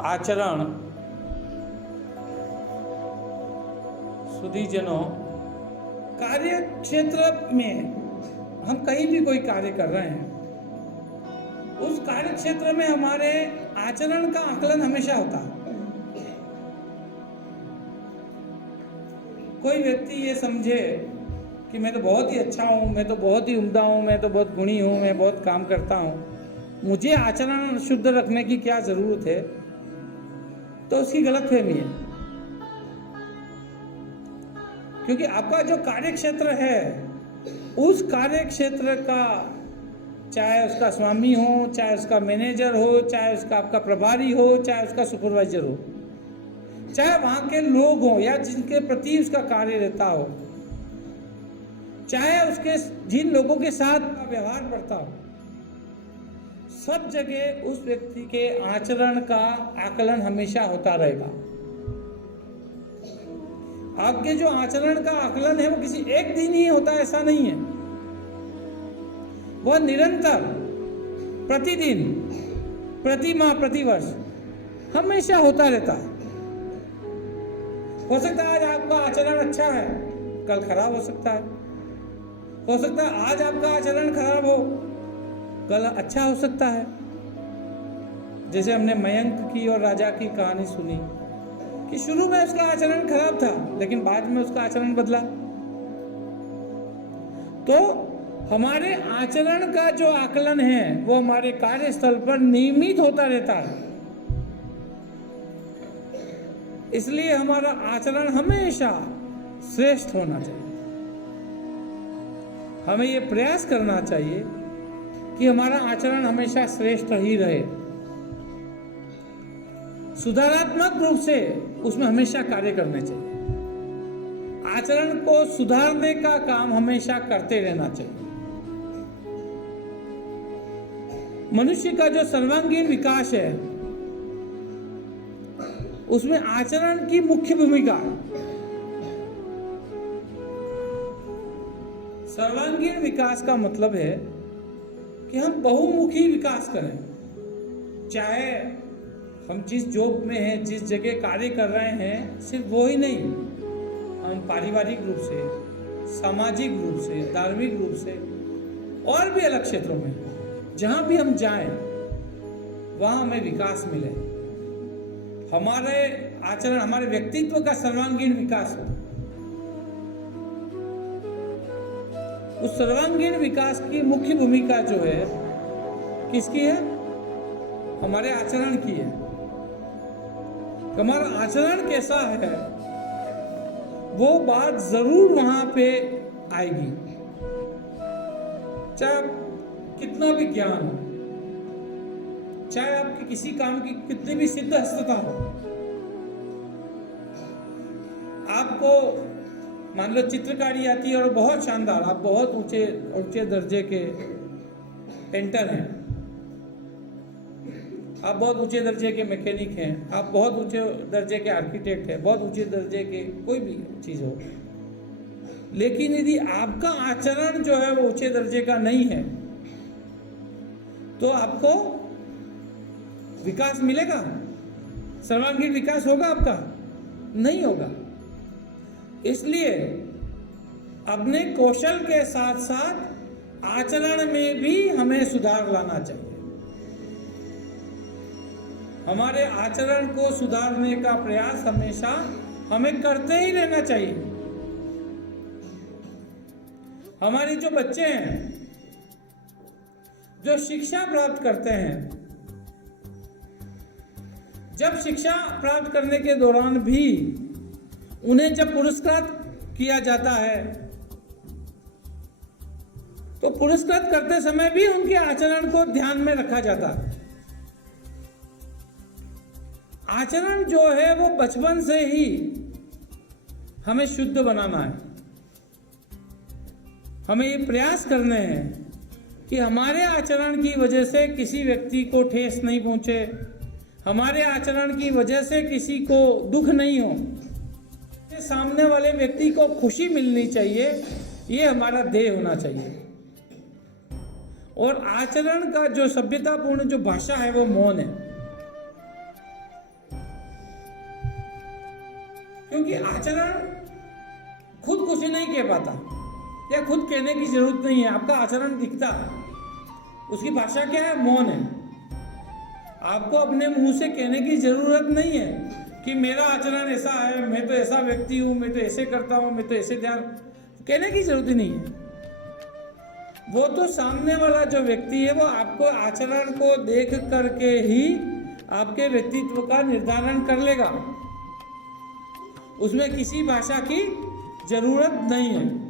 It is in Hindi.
आचरण सुधीजनों, कार्य क्षेत्र में हम कहीं भी कोई कार्य कर रहे हैं, उस कार्य क्षेत्र में हमारे आचरण का आकलन हमेशा होता है। कोई व्यक्ति ये समझे कि मैं तो बहुत ही अच्छा हूँ, मैं तो बहुत ही उम्दा हूँ, मैं तो बहुत गुणी हूँ, मैं बहुत काम करता हूँ, मुझे आचरण शुद्ध रखने की क्या जरूरत है, तो उसकी गलतफहमी है। क्योंकि आपका जो कार्य क्षेत्र है, उस कार्य क्षेत्र का, चाहे उसका स्वामी हो, चाहे उसका मैनेजर हो, चाहे उसका आपका प्रभारी हो, चाहे उसका सुपरवाइजर हो, चाहे वहां के लोग हो या जिनके प्रति उसका कार्य रहता हो, चाहे उसके जिन लोगों के साथ व्यवहार पड़ता हो, सब जगह उस व्यक्ति के आचरण का आकलन हमेशा होता रहेगा। आपके जो आचरण का आकलन है वो किसी एक दिन ही होता है, ऐसा नहीं है। वह निरंतर, प्रतिदिन, प्रति माह, प्रति वर्ष हमेशा होता रहता है। हो सकता है आज आपका आचरण अच्छा है, कल खराब हो सकता है। हो सकता है आज आपका आचरण खराब हो, कल अच्छा हो सकता है। जैसे हमने मयंक की और राजा की कहानी सुनी कि शुरू में उसका आचरण खराब था, लेकिन बाद में उसका आचरण बदला। तो हमारे आचरण का जो आकलन है वो हमारे कार्यस्थल पर नियमित होता रहता है। इसलिए हमारा आचरण हमेशा श्रेष्ठ होना चाहिए। हमें ये प्रयास करना चाहिए कि हमारा आचरण हमेशा श्रेष्ठ ही रहे। सुधारात्मक रूप से उसमें हमेशा कार्य करने चाहिए। आचरण को सुधारने का काम हमेशा करते रहना चाहिए। मनुष्य का जो सर्वांगीण विकास है, उसमें आचरण की मुख्य भूमिका है। सर्वांगीण विकास का मतलब है कि हम बहुमुखी विकास करें। चाहे हम जिस जॉब में हैं, जिस जगह कार्य कर रहे हैं, सिर्फ वो ही नहीं, हम पारिवारिक रूप से, सामाजिक रूप से, धार्मिक रूप से और भी अलग क्षेत्रों में जहां भी हम जाएं, वहां हमें विकास मिले। हमारे आचरण, हमारे व्यक्तित्व का सर्वांगीण विकास हो। उस सर्वांगीण विकास की मुख्य भूमिका जो है, किसकी है? हमारे आचरण की है। हमारा आचरण कैसा है, वो बात जरूर वहां पे आएगी। चाहे कितना भी ज्ञान हो, चाहे आपके किसी काम की कितनी भी सिद्ध हस्तता हो, आपको मान लो चित्रकारी आती है और बहुत शानदार, आप बहुत ऊंचे दर्जे के पेंटर हैं, आप बहुत ऊंचे दर्जे के मैकेनिक हैं, आप बहुत ऊंचे दर्जे के आर्किटेक्ट हैं, बहुत ऊंचे दर्जे के कोई भी चीज हो, लेकिन यदि आपका आचरण जो है वो ऊंचे दर्जे का नहीं है, तो आपको विकास मिलेगा? सर्वांगीण विकास होगा आपका? नहीं होगा। इसलिए अपने कौशल के साथ साथ आचरण में भी हमें सुधार लाना चाहिए। हमारे आचरण को सुधारने का प्रयास हमेशा हमें करते ही रहना चाहिए। हमारे जो बच्चे हैं, जो शिक्षा प्राप्त करते हैं, जब शिक्षा प्राप्त करने के दौरान भी उन्हें जब पुरस्कृत किया जाता है, तो पुरस्कृत करते समय भी उनके आचरण को ध्यान में रखा जाता है। आचरण जो है वो बचपन से ही हमें शुद्ध बनाना है। हमें ये प्रयास करने हैं कि हमारे आचरण की वजह से किसी व्यक्ति को ठेस नहीं पहुंचे, हमारे आचरण की वजह से किसी को दुख नहीं हो, सामने वाले व्यक्ति को खुशी मिलनी चाहिए, ये हमारा ध्येय होना चाहिए। और आचरण का जो सभ्यतापूर्ण जो भाषा है वो मौन है। क्योंकि आचरण खुद कुछ नहीं कह पाता, या खुद कहने की जरूरत नहीं है, आपका आचरण दिखता है। उसकी भाषा क्या है? मौन है। आपको अपने मुंह से कहने की जरूरत नहीं है कि मेरा आचरण ऐसा है, मैं तो ऐसा व्यक्ति हूं, मैं तो ऐसे करता हूं, मैं तो ऐसे ध्यान, कहने की जरूरत ही नहीं है। वो तो सामने वाला जो व्यक्ति है वो आपको आचरण को देख करके ही आपके व्यक्तित्व का निर्धारण कर लेगा। उसमें किसी भाषा की जरूरत नहीं है।